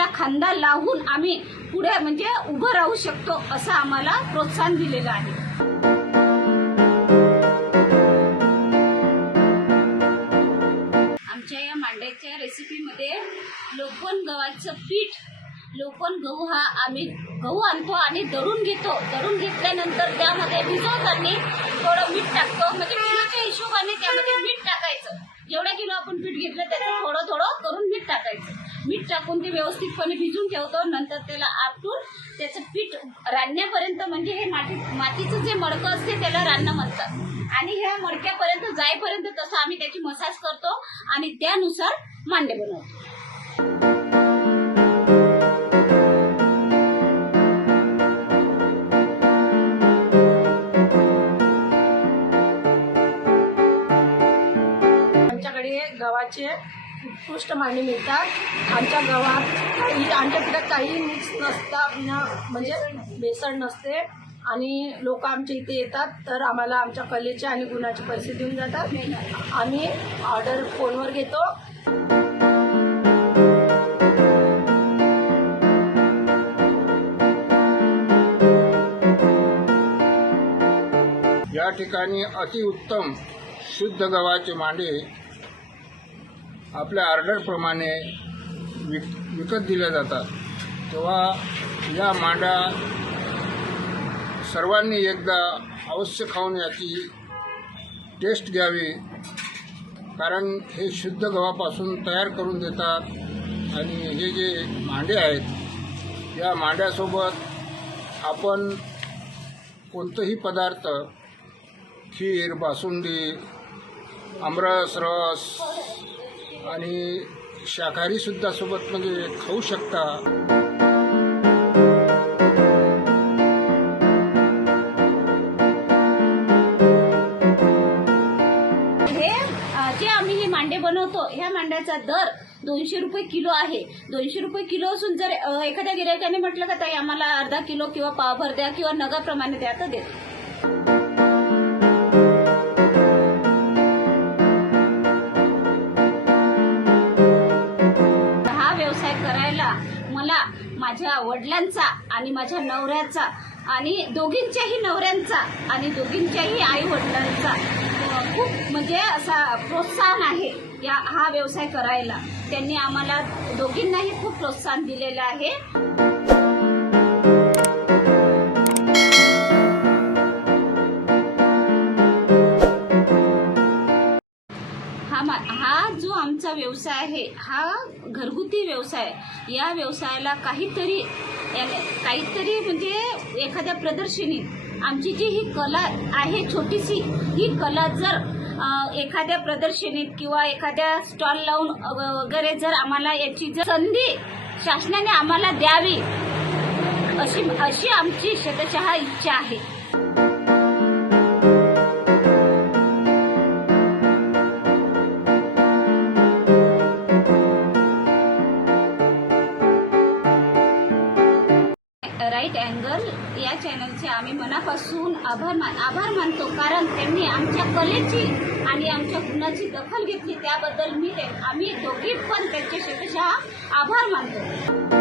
खांद्याला खांदा लावून आम्ही पुढे म्हणजे उभं राहू शकतो असं आम्हाला प्रोत्साहन दिलेलं आहे. आमच्या या मांड्याच्या रेसिपीमध्ये लोकवन गव्हाचं पीठ लोकवन गहू हा आम्ही गहू आणतो आणि दळून घेतो. दळून घेतल्यानंतर त्यामध्ये भिजवताना थोडं मीठ टाकतो. म्हणजे किलोच्या हिशोबाने त्यामध्ये मीठ टाकायचं. जेवढ्या किलो आपण पीठ घेतलं त्याचं थोडं थोडं करून मीठ टाकायचं मीठ टाकून ते व्यवस्थितपणे भिजून ठेवतो. नंतर त्याला आपटून त्याचं पीठ रांधण्यापर्यंत म्हणजे हे माती मातीचं जे मडकं असते त्याला रांधणं म्हणतात. आणि ह्या मडक्यापर्यंत जाईपर्यंत तसं आम्ही त्याची मसाज करतो आणि त्यानुसार मांडे बनवतो. आमच्याकडे गव्हाचे उत्कृष्ट मांडे मिळतात. आमच्या गावात काही आमच्या काही मिक्स नसता न- म्हणजे बेसण नसते. आणि लोक आमच्या इथे येतात तर आम्हाला आमच्या कलेचे आणि गुणाचे पैसे देऊन जातात. आम्ही ऑर्डर फोनवर घेतो. या ठिकाणी अतिउत्तम शुद्ध गव्हाचे मांडे आपल्या ऑर्डरप्रमाणे विक विकत दिल्या जातात. तेव्हा या मांडा सर्वांनी एकदा अवश्य खाऊन याची टेस्ट घ्यावी. कारण हे शुद्ध गव्हापासून तयार करून देतात. आणि हे जे मांडे आहेत या मांड्यासोबत आपण कोणतंही पदार्थ खीर बासुंदी आमरस रस आणि शाकाहारीसुद्धा सोबत म्हणजे खाऊ शकता. हे आम्ही हे मांडे बनवतो ह्या मांड्याचा दर दोनशे रुपये किलो आहे. दोनशे रुपये किलो असून जर एखाद्या गिरायकाने म्हटलं का ताई आम्हाला अर्धा किलो किंवा पावभर द्या किंवा नगाप्रमाणे द्या तर देतो. व्यवसाय करायला? मला माझ्या वडिलांचा आणि माझ्या नवऱ्याचा आणि दोघींच्याही नवऱ्यांचा आणि दोघींच्याही आई वडिलांचा खूप म्हणजे असा प्रोत्साहन आहे या हा व्यवसाय करायला. त्यांनी आम्हाला दोघींनाही खूप प्रोत्साहन दिलेलं आहे. जो आमचा व्यवसाय आहे हा घरगुती व्यवसाय या व्यवसायाला काहीतरी काहीतरी म्हणजे एखाद्या प्रदर्शनीत आमची जी ही कला आहे छोटीशी ही कला जर एखाद्या प्रदर्शनीत किंवा एखाद्या स्टॉल लावून वगैरे जर आम्हाला याची जर संधी शासनाने आम्हाला द्यावी अशी अशी आमची शतशः इच्छा आहे. या चॅनलचे आम्ही मनापासून आभार मान आभार मानतो. कारण त्यांनी आमच्या कलेची आणि आमच्या गुणाची दखल घेतली. त्याबद्दल मी ते- आम्ही दोघी पण त्यांचे शतशः आभार मानतो.